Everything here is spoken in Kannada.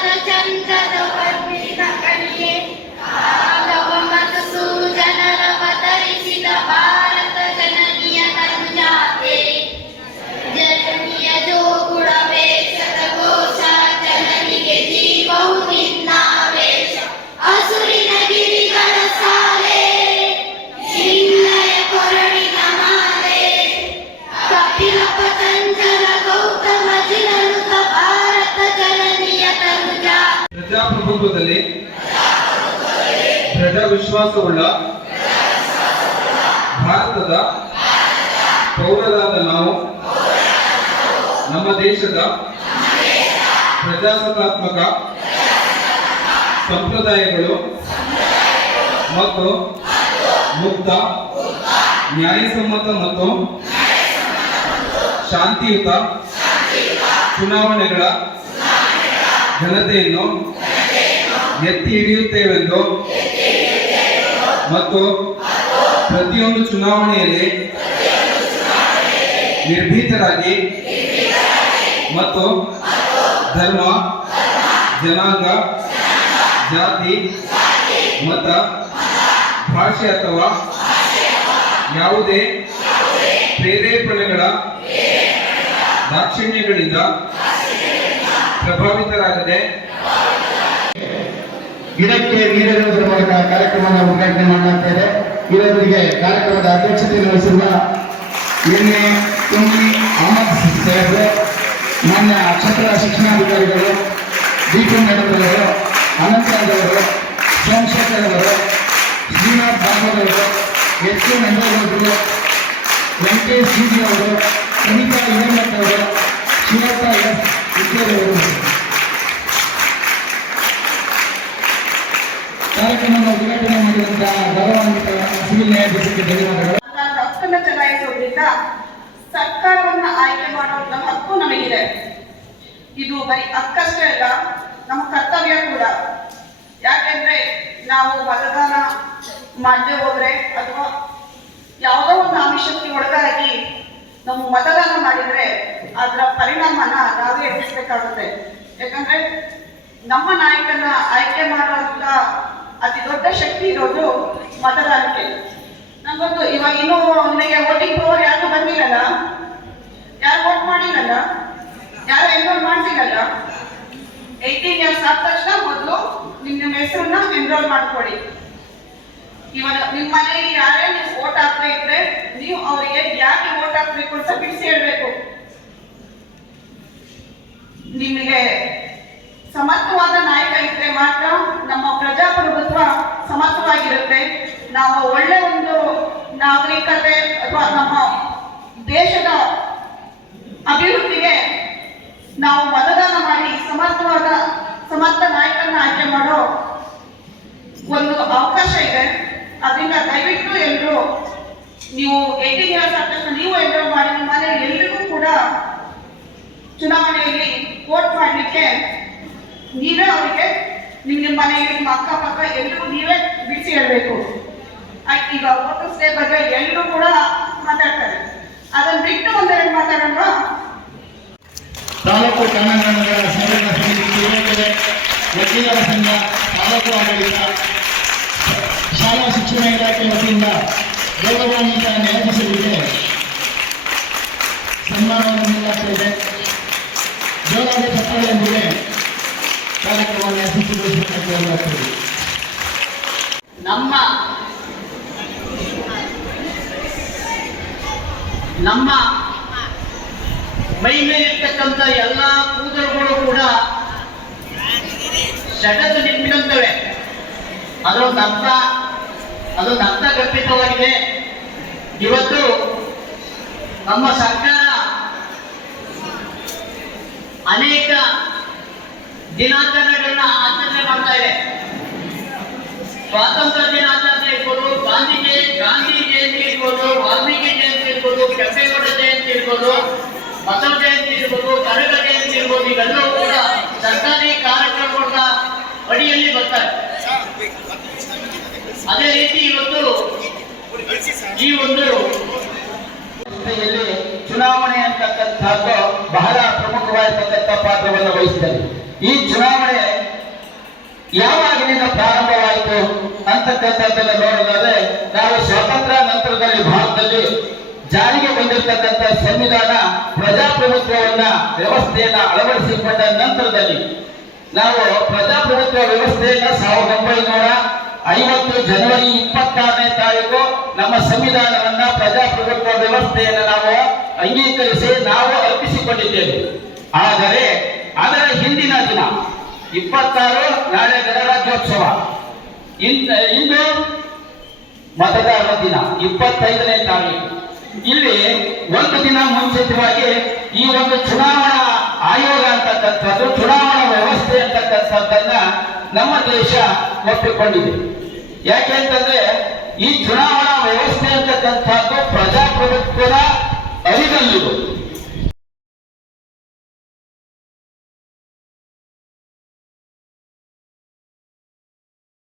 ಕಾಲದ ಚಂದ್ರದ ವರ್ಣಿನ ಕಣಿಯೇ ಕಾಲವ ಮನಸ್ಸು ಜನರವ ಧರಿಸಿದ ಭಾರತ ಜನನಿಯ ತನುಜಾತೆ ಜನನಿಯ ಜೋಗುಳ ವೇಷದ ಘೋಷ ಜನನಿಗೆ ಜೀವವು ನಿನ್ನಾವೇಶ ಹಸುರಿನ ಗಿರಿಗಳ ಸಾಲೆ ಚಿನ್ನಯ ಕೊರಳಿನ ಮಾಲೆ ಕಪಿಲ ಪತಂಜಲ ಗೌತಮ ಜಿನನುತ ಭಾರತ ಜನನಿಯ ತನುಜಾತೆ ಪ್ರಜಾಪ್ರಭುತ್ವದಲ್ಲಿ ಪ್ರಜಾವಿಶ್ವಾಸವುಳ್ಳ ಭಾರತದ ಪೌರರಾದ ನಾವು ನಮ್ಮ ದೇಶದ ಪ್ರಜಾಸತ್ತಾತ್ಮಕ ಸಂಪ್ರದಾಯಗಳು ಮತ್ತು ಮುಕ್ತ ನ್ಯಾಯಸಮ್ಮತ ಮತ್ತು ಶಾಂತಿಯುತ ಚುನಾವಣೆಗಳ ಘನತೆಯನ್ನು ಎತ್ತಿ ಹಿಡಿಯುತ್ತೇವೆಂದು ಮತ್ತು ಪ್ರತಿಯೊಂದು ಚುನಾವಣೆಯಲ್ಲಿ ನಿರ್ಭೀತರಾಗಿ ಮತ್ತು ಧರ್ಮ, ಜನಾಂಗ, ಜಾತಿ, ಮತ, ಭಾಷೆ ಅಥವಾ ಯಾವುದೇ ಪ್ರೇರೇಪಣೆಗಳ ದಾಕ್ಷಿಣ್ಯಗಳಿಂದ ಪ್ರಭಾವಿತರಾಗದೆ ಗಿಡಕ್ಕೆ ನೀರಿರುವುದರ ಮೂಲಕ ಕಾರ್ಯಕ್ರಮವನ್ನು ಉದ್ಘಾಟನೆ ಮಾಡಲಾಗ್ತದೆ. ಇದರೊಂದಿಗೆ ಕಾರ್ಯಕ್ರಮದ ಅಧ್ಯಕ್ಷತೆಯನ್ನು ವಹಿಸಿರುವ ಎನ್.ಎ. ತುಂಬಿ ಅಹಮದ್ ಸಾಹೇಬರು, ಮಾನ್ಯ ಕ್ಷೇತ್ರ ಶಿಕ್ಷಣಾಧಿಕಾರಿಗಳು, ಡಿ.ಪಿ. ಮೇಡಮ್ ಅವರು, ಅನಂತರಾಜ್ ಅವರು, ಸೋಮಶೇಖರ್ ಅವರು, ಶ್ರೀನಾಥ್ ಭಾಗವತ್ ಅವರು, ಎಚ್.ಕೆ. ನಂಜೇಗೌಡರು, ವೆಂಕಟೇಶ್ ಸಿ.ಜಿ. ಅವರು, ಸುನೀತಾ ಹಿರೇಮಠ್ ಅವರು, ಶಿವಪ್ಪ ಎಸ್. ಇತ್ಯಾದಿ ಅವರು ಕಾರ್ಯಕ್ರಮವನ್ನು ಉದ್ಘಾಟನೆ ಮಾಡಿದಂತಹ ಗೌರವಾನ್ವಿತ ಸಿವಿಲ್ ನ್ಯಾಯಾಧೀಶಕ್ಕೆ ಧನ್ಯವಾದಗಳು. ಹಕ್ಕನ್ನು ಚಲಾಯಿಸುವುದರಿಂದ ಸರ್ಕಾರವನ್ನ ಆಯ್ಕೆ ಮಾಡುವ ಹಕ್ಕು ನಮಗಿದೆ. ಇದು ಬರೀ ಹಕ್ಕಷ್ಟೇ ಅಲ್ಲ, ನಮ್ಮ ಕರ್ತವ್ಯ ಕೂಡ. ಯಾಕೆಂದ್ರೆ ನಾವು ಮತದಾನ ಮಾಡದೆ ಹೋದ್ರೆ ಅಥವಾ ಯಾವುದೋ ಒಂದು ಆಮಿಷಕ್ಕೆ ಒಳಗಾಗಿ ನಾವು ಮತದಾನ ಮಾಡಿದ್ರೆ ಅದರ ಪರಿಣಾಮನ ನಾವೇ ಎದುರಿಸಬೇಕಾಗುತ್ತೆ. ಯಾಕಂದ್ರೆ ನಮ್ಮ ನಾಯಕನ ಆಯ್ಕೆ ಮಾಡುವಂತ ಅತಿ ದೊಡ್ಡ ಶಕ್ತಿ ಇರೋದು ಮತದಾನಕ್ಕೆ. ನಮಗೊಂದು ಇವಾಗ ಇನ್ನೂ ನಿಮಗೆ ವೋಟಿಂಗ್ ಪವರ್ ಯಾರು ಬಂದಿಲ್ಲಲ್ಲ, ಯಾರು ವೋಟ್ ಮಾಡಿಲ್ಲಲ್ಲ, ಯಾರು ಎನ್ರೋಲ್ ಮಾಡ್ತಿಲ್ಲಲ್ಲ. 18 ಇಯರ್ಸ್ ಆದ ತಕ್ಷಣ ಮೊದಲು ನಿಮ್ಮ ಹೆಸರನ್ನ ಎನ್ರೋಲ್ ಮಾಡ್ಕೊಡಿ. ಇವಾಗ ನಿಮ್ಮ ಮನೆಯಲ್ಲಿ ಯಾರೇ ನೀವು ವೋಟ್ ಹಾಕ್ತಾ ಇದ್ರೆ ನೀವು ಅವರಿಗೆ ಯಾಕೆ ವೋಟ್ ಹಾಕ್ಬೇಕು ಅಂತ ಬಿಡಿಸಿ ಹೇಳ್ಬೇಕು. ನಿಮಗೆ ಸಮರ್ಥವಾದ ನಾಯಕ ಇದ್ರೆ ಮಾತ್ರ ನಮ್ಮ ಪ್ರಜಾಪ್ರಭುತ್ವ ಸಮರ್ಥವಾಗಿರುತ್ತೆ. ನಾವು ಒಳ್ಳೆ ಒಂದು ನಾಗರಿಕತೆ ಅಥವಾ ನಮ್ಮ ದೇಶದ ಅಭಿವೃದ್ಧಿಗೆ ನಾವು ಮತದಾನ ಮಾಡಿ ಸಮರ್ಥ ನಾಯಕನ ಆಯ್ಕೆ ಮಾಡೋ ಒಂದು ಅವಕಾಶ ಇದೆ. ಅದರಿಂದ ದಯವಿಟ್ಟು ಎಲ್ಲರೂ ನೀವು 18 ಇಯರ್ಸ್ ಆದ ತಕ್ಷಣ ನೀವು ಎನ್ರೋಲ್ ಮಾಡಿ. ನಿಮ್ಮ ಮನೆಯಲ್ಲಿ ಎಲ್ರಿಗೂ ಕೂಡ ಚುನಾವಣೆಯಲ್ಲಿ ವೋಟ್ ಮಾಡಲಿಕ್ಕೆ ನೀವೇ ಅವರಿಗೆ ನಿಮ್ಮ ಮನೆಯಲ್ಲಿ ನಿಮ್ಮ ಅಕ್ಕಪಕ್ಕ ಎಲ್ಲರೂ ನೀವೇ ಬಿಡಿಸಿ ಹೇಳ್ಬೇಕು. ಈಗ ವೋಟರ್ಸ್ ಡೇ ಬಗ್ಗೆ ಎಲ್ಲರೂ ಕೂಡ ಮಾತಾಡ್ತಾರೆ. ಅದನ್ನ ಬಿಟ್ಟು ಒಂದೆರಡು ಮಾತಾಡೋಣ. ತಾಲೂಕು ಕಾನೂನುಗಳ ಸಂಘಟನಾ ಸಮಿತಿ, ವಕೀಲರ ಸಂಘ, ತಾಲೂಕು ಆಡಳಿತ, ಶಾಲಾ ಶಿಕ್ಷಣ ಇಲಾಖೆ ವತಿಯಿಂದ ಗೌರವಾನ್ವಿತ ನ್ಯಾಯಾಧೀಶರಿಗೆ ಸನ್ಮಾನವನ್ನು ನೀಡಲಾಗ್ತಾ ಇದೆ. ಜೋರಾಗಿ ಚಪ್ಪಾಳೆಯೊಂದಿಗೆ ಕಾರ್ಯಕ್ರಮವನ್ನು ಯಶಸ್ವಿಗೊಳಿಸಬೇಕಾಗುತ್ತದೆ. ನಮ್ಮ ಮೈ ಮೇಲಿರ್ತಕ್ಕಂಥ ಎಲ್ಲ ಕೂದಲುಗಳು ಕೂಡ ಸೆಟೆದು ನಿಂತಿರುತ್ತವೆ. ಅದೊಂದು ಅರ್ಥ ಕಲ್ಪಿತವಾಗಿದೆ. ಇವತ್ತು ನಮ್ಮ ಸರ್ಕಾರ ಅನೇಕ ದಿನಾಚರಣೆಗಳನ್ನ ಆಚರಣೆ ಮಾಡ್ತಾ ಇದೆ. ಸ್ವಾತಂತ್ರ್ಯ ದಿನಾಚರಣೆ ಇರ್ಬೋದು, ಗಾಂಧಿ ಜಯಂತಿ ಇರ್ಬೋದು, ವಾಲ್ಮೀಕಿ ಜಯಂತಿ ಇರ್ಬೋದು, ಕೆಂಪೇಗೌಡ ಜಯಂತಿ ಇರ್ಬೋದು, ಬಸವ ಜಯಂತಿ ಇರ್ಬೋದು, ಕನಕ ಜಯಂತಿ ಇರ್ಬೋದು, ಇವೆಲ್ಲವೂ ಕೂಡ ಸರ್ಕಾರಿ ಕಾರ್ಯಕ್ರಮಗಳ ಅಡಿಯಲ್ಲಿ ಬರ್ತಾರೆ. ಅದೇ ರೀತಿ ಇವತ್ತು ಈ ಒಂದು ಚುನಾವಣೆ ಅಂತಕ್ಕಂಥದ್ದು ಬಹಳ ಪ್ರಮುಖವಾಗಿರ್ತಕ್ಕಂಥ ಪಾತ್ರವನ್ನು ವಹಿಸಿದೆ. ಈ ಚುನಾವಣೆ ಯಾವಾಗಿನಿಂದ ಪ್ರಾರಂಭವಾಯಿತು ಅಂತಕ್ಕಂಥದ್ದನ್ನು ನೋಡೋದಾದ್ರೆ ನಾವು ಸ್ವಾತಂತ್ರ್ಯ ನಂತರದಲ್ಲಿ ಭಾರತದಲ್ಲಿ ಜಾರಿಗೆ ಬಂದಿರತಕ್ಕಂಥ ಸಂವಿಧಾನ ಪ್ರಜಾಪ್ರಭುತ್ವವನ್ನ ವ್ಯವಸ್ಥೆಯನ್ನ ಅಳವಡಿಸಿಕೊಂಡ ನಂತರದಲ್ಲಿ ನಾವು ಪ್ರಜಾಪ್ರಭುತ್ವ ವ್ಯವಸ್ಥೆಯನ್ನ 1950 ಜನವರಿ 26ನೇ ತಾರೀಕು ನಮ್ಮ ಸಂವಿಧಾನವನ್ನ ಪ್ರಜಾಪ್ರಭುತ್ವ ವ್ಯವಸ್ಥೆಯನ್ನು ನಾವು ಅಂಗೀಕರಿಸಿ ನಾವು ಅರ್ಪಿಸಿಕೊಂಡಿದ್ದೇವೆ. ಆದರೆ ಅದರ ಹಿಂದಿನ ದಿನ 26 ನಾಳೆ ಗಣರಾಜ್ಯೋತ್ಸವ, ಇಂದು ಮತದಾರರ ದಿನ 25ನೇ ತಾರೀಕು. ಇಲ್ಲಿ ಒಂದು ದಿನ ಮುಂಚಿತವಾಗಿ ಈ ಒಂದು ಚುನಾವಣಾ ಆಯೋಗ ಅಂತಕ್ಕಂಥದ್ದು, ಚುನಾವಣಾ ವ್ಯವಸ್ಥೆ ಅಂತಕ್ಕಂಥದ್ದನ್ನ ನಮ್ಮ ದೇಶ ಒಪ್ಪಿಕೊಂಡಿದೆ. ಯಾಕೆ ಅಂತಂದ್ರೆ ಈ ಚುನಾವಣಾ ವ್ಯವಸ್ಥೆ ಅಂತಕ್ಕಂಥದ್ದು ಪ್ರಜಾಪ್ರಭುತ್ವದ ಅಡಿಗಲ್ಲು.